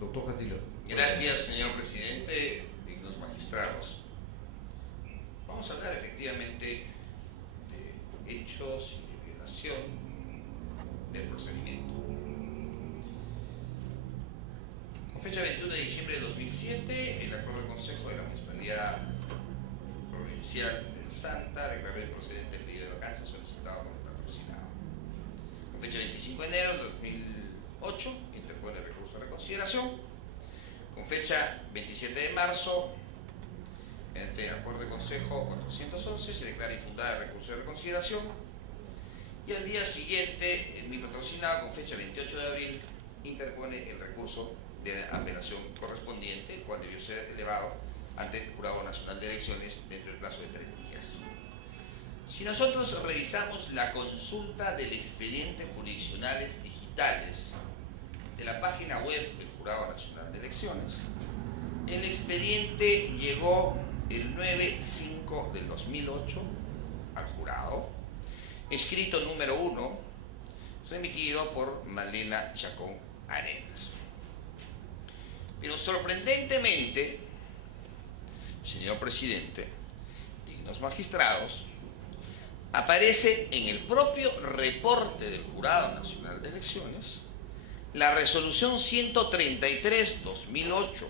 Doctor Castillo. Gracias, señor presidente, dignos magistrados. Vamos a hablar efectivamente de hechos y de violación del procedimiento. Con fecha 21 de diciembre de 2007, el Acuerdo de Consejo de la Municipalidad Provincial del Santa declaró improcedente el pedido de vacancia solicitado por el patrocinado. Con fecha 25 de enero de 2008, interpone recurso de reconsideración. Con fecha 27 de marzo, mediante el Acuerdo de Consejo 411, se declara infundada el recurso de reconsideración. Y al día siguiente, mi patrocinado, con fecha 28 de abril, interpone el recurso de apelación correspondiente, el cual debió ser elevado ante el Jurado Nacional de Elecciones dentro del plazo de 3 días. Si nosotros revisamos la consulta del expediente jurisdiccionales digitales de la página web del Jurado Nacional de Elecciones, el expediente llegó el 9/5 del 2008 al jurado, escrito número 1, remitido por Malena Chacón Arenas. Pero sorprendentemente, señor presidente, dignos magistrados, aparece en el propio reporte del Jurado Nacional de Elecciones la resolución 133/2008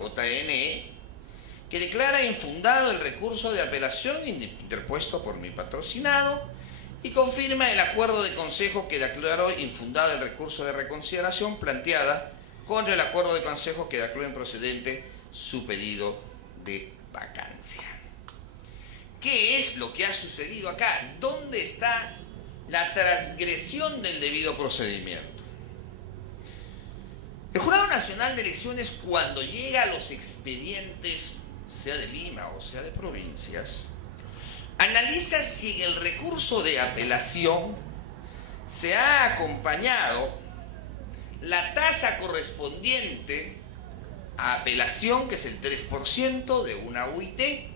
JNE, que declara infundado el recurso de apelación interpuesto por mi patrocinado y confirma el acuerdo de consejo que declaró infundado el recurso de reconsideración planteada contra el acuerdo de consejo que declaró improcedente su pedido de vacancia. ¿Qué es lo que ha sucedido acá? ¿Dónde está la transgresión del debido procedimiento? El Jurado Nacional de Elecciones, cuando llega a los expedientes, sea de Lima o sea de provincias, analiza si en el recurso de apelación se ha acompañado la tasa correspondiente a apelación, que es el 3% de una UIT,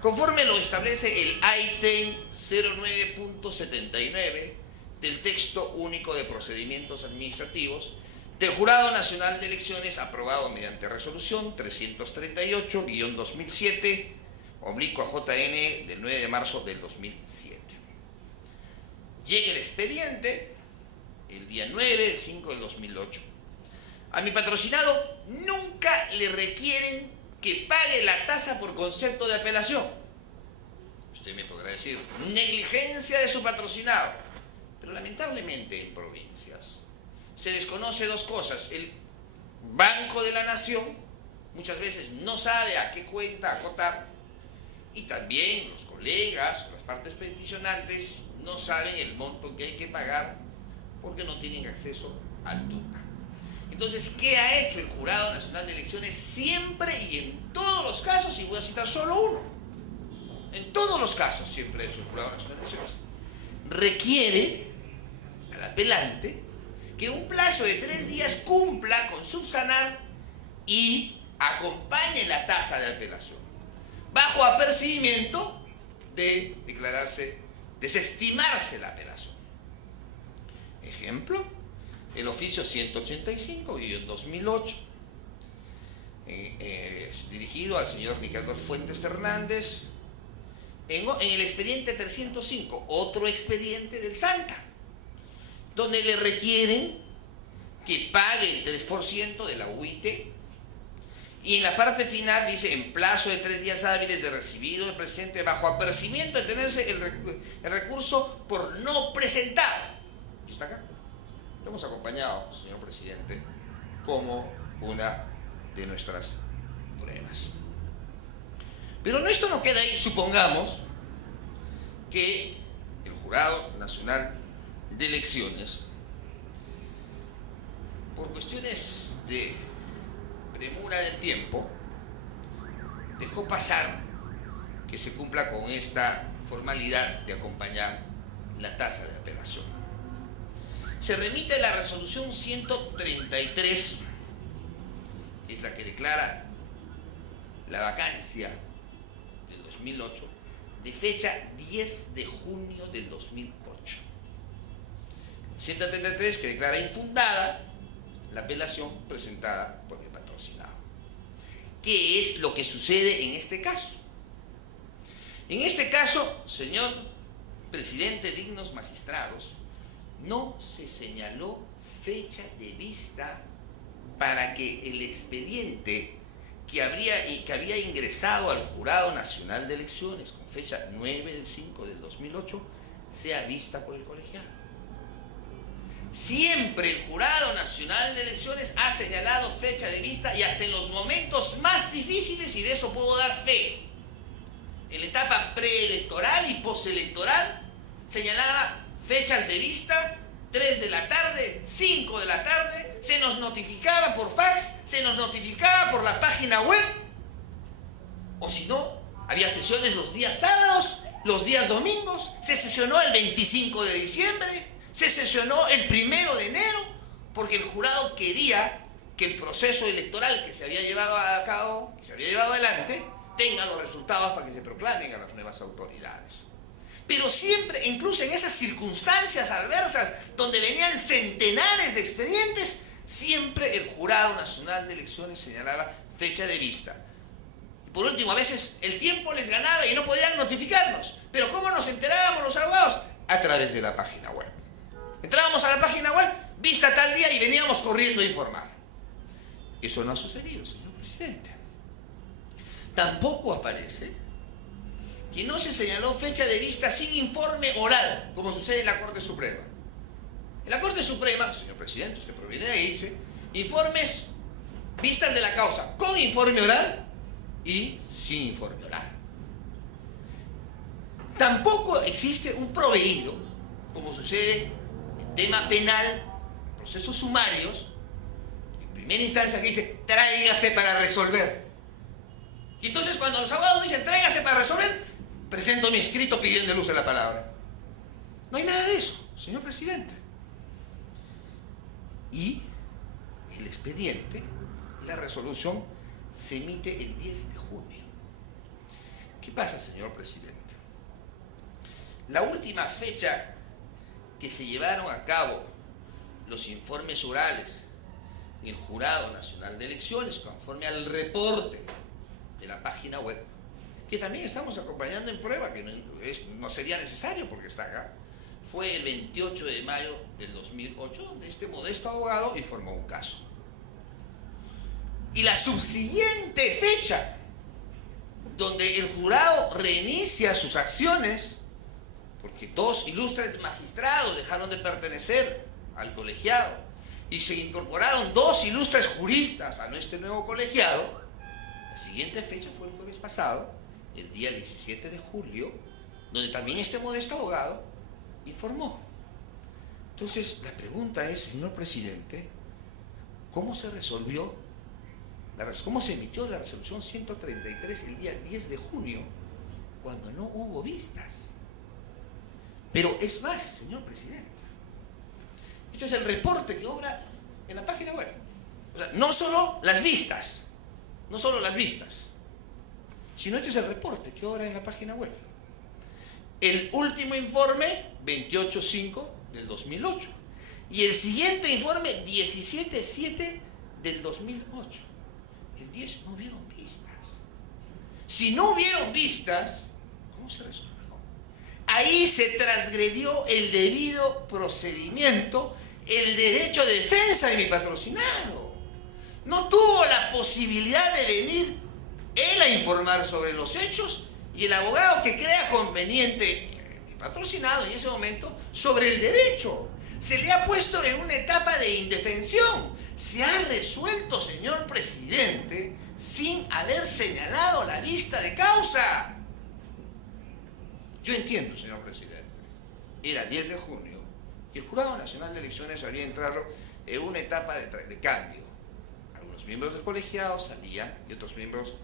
conforme lo establece el ITEM 09.79 del Texto Único de Procedimientos Administrativos del Jurado Nacional de Elecciones, aprobado mediante resolución 338-2007, /JN del 9 de marzo del 2007. Llega el expediente el día 9/5 del 2008. A mi patrocinado nunca le requieren que pague la tasa por concepto de apelación. Usted me podrá decir, negligencia de su patrocinado. Pero lamentablemente en provincias se desconoce dos cosas. El Banco de la Nación muchas veces no sabe a qué cuenta acotar, y también los colegas, las partes peticionantes, no saben el monto que hay que pagar porque no tienen acceso al TUPA. Entonces, ¿qué ha hecho el Jurado Nacional de Elecciones siempre y en todos los casos? Y voy a citar solo uno. En todos los casos siempre ha hecho el Jurado Nacional de Elecciones. Requiere al apelante que un plazo de 3 días cumpla con subsanar y acompañe la tasa de apelación, bajo apercibimiento de desestimarse la apelación. Ejemplo, el oficio 185-2008, dirigido al señor Ricardo Fuentes Fernández, en el expediente 305, otro expediente del Santa, donde le requieren que pague el 3% de la UIT, y en la parte final dice, en plazo de 3 días hábiles de recibido el presente, bajo apercibimiento de tenerse el recurso por no presentado. ¿Y está acá? Lo hemos acompañado, señor presidente, como una de nuestras pruebas. Pero esto no queda ahí. Supongamos que el Jurado Nacional de Elecciones, por cuestiones de premura del tiempo, dejó pasar que se cumpla con esta formalidad de acompañar la tasa de apelación. Se remite la resolución 133, que es la que declara la vacancia del 2008, de fecha 10 de junio del 2008. 133, que declara infundada la apelación presentada por el patrocinado. ¿Qué es lo que sucede en este caso? En este caso, señor presidente, dignos magistrados, no se señaló fecha de vista para que el expediente que había ingresado al Jurado Nacional de Elecciones con fecha 9/5/2008 sea vista por el colegiado. Siempre el Jurado Nacional de Elecciones ha señalado fecha de vista y hasta en los momentos más difíciles, y de eso puedo dar fe. En la etapa preelectoral y postelectoral señalaba fechas de vista, 3 de la tarde, 5 de la tarde, se nos notificaba por fax, se nos notificaba por la página web, o si no, había sesiones los días sábados, los días domingos, se sesionó el 25 de diciembre, se sesionó el 1 de enero, porque el jurado quería que el proceso electoral que se había llevado a cabo, que se había llevado adelante, tenga los resultados para que se proclamen a las nuevas autoridades. Pero siempre, incluso en esas circunstancias adversas, donde venían centenares de expedientes, siempre el Jurado Nacional de Elecciones señalaba fecha de vista. Y por último, a veces el tiempo les ganaba y no podían notificarnos. Pero ¿cómo nos enterábamos los abogados? A través de la página web. Entrábamos a la página web, vista tal día, y veníamos corriendo a informar. Eso no ha sucedido, señor presidente. Tampoco aparece que no se señaló fecha de vista sin informe oral, como sucede en la Corte Suprema. En la Corte Suprema, señor presidente, usted proviene de ahí, dice, informes, vistas de la causa, con informe oral y sin informe oral. Tampoco existe un proveído, como sucede en tema penal, en procesos sumarios, en primera instancia que dice, tráigase para resolver. Y entonces cuando los abogados dicen, tráigase para resolver, presento mi escrito pidiendo el uso de la palabra. No hay nada de eso, señor presidente. Y el expediente, la resolución, se emite el 10 de junio. ¿Qué pasa, señor presidente? La última fecha que se llevaron a cabo los informes orales en el Jurado Nacional de Elecciones, conforme al reporte de la página web, que también estamos acompañando en prueba, que no sería necesario porque está acá, fue el 28 de mayo del 2008, donde este modesto abogado informó un caso. Y la subsiguiente fecha, donde el jurado reinicia sus acciones, porque 2 ilustres magistrados dejaron de pertenecer al colegiado y se incorporaron 2 ilustres juristas a nuestro nuevo colegiado, la siguiente fecha fue el jueves pasado, el día 17 de julio, donde también este modesto abogado informó. Entonces, la pregunta es, señor presidente, ¿cómo se resolvió, cómo se emitió la resolución 133 el día 10 de junio, cuando no hubo vistas? Pero es más, señor presidente, este es el reporte que obra en la página web. O sea, no solo las vistas, sino este es el reporte que obra en la página web. El último informe, 28/5 del 2008. Y el siguiente informe, 17/7 del 2008. El 10 no hubieron vistas. Si no hubieron vistas, ¿cómo se resolvió? Ahí se transgredió el debido procedimiento, el derecho de defensa de mi patrocinado. No tuvo la posibilidad de venir él a informar sobre los hechos y el abogado que crea conveniente, mi patrocinado en ese momento, sobre el derecho. Se le ha puesto en una etapa de indefensión. Se ha resuelto, señor presidente, sin haber señalado la vista de causa. Yo entiendo, señor presidente, era 10 de junio y el Jurado Nacional de Elecciones había entrado en una etapa de cambio. Algunos miembros del colegiado salían y otros miembros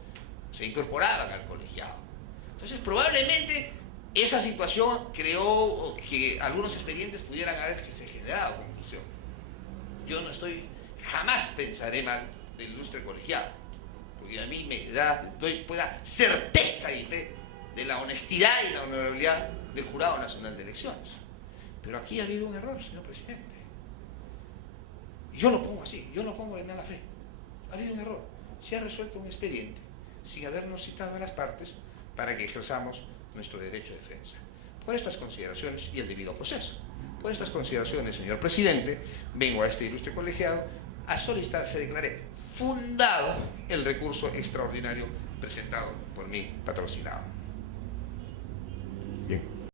se incorporaban al colegiado. Entonces, probablemente esa situación creó que algunos expedientes pudieran haberse generado confusión. Yo no estoy, jamás pensaré mal del ilustre colegiado, porque a mí me da certeza y fe de la honestidad y la honorabilidad del Jurado Nacional de Elecciones. Pero aquí ha habido un error, señor presidente. Yo lo pongo así, yo lo pongo de mala fe. Ha habido un error. Se ha resuelto un expediente sin habernos citado a las partes para que ejerzamos nuestro derecho de defensa. Por estas consideraciones y el debido proceso. Por estas consideraciones, señor presidente, vengo a este ilustre colegiado a solicitar se declare fundado el recurso extraordinario presentado por mi patrocinado.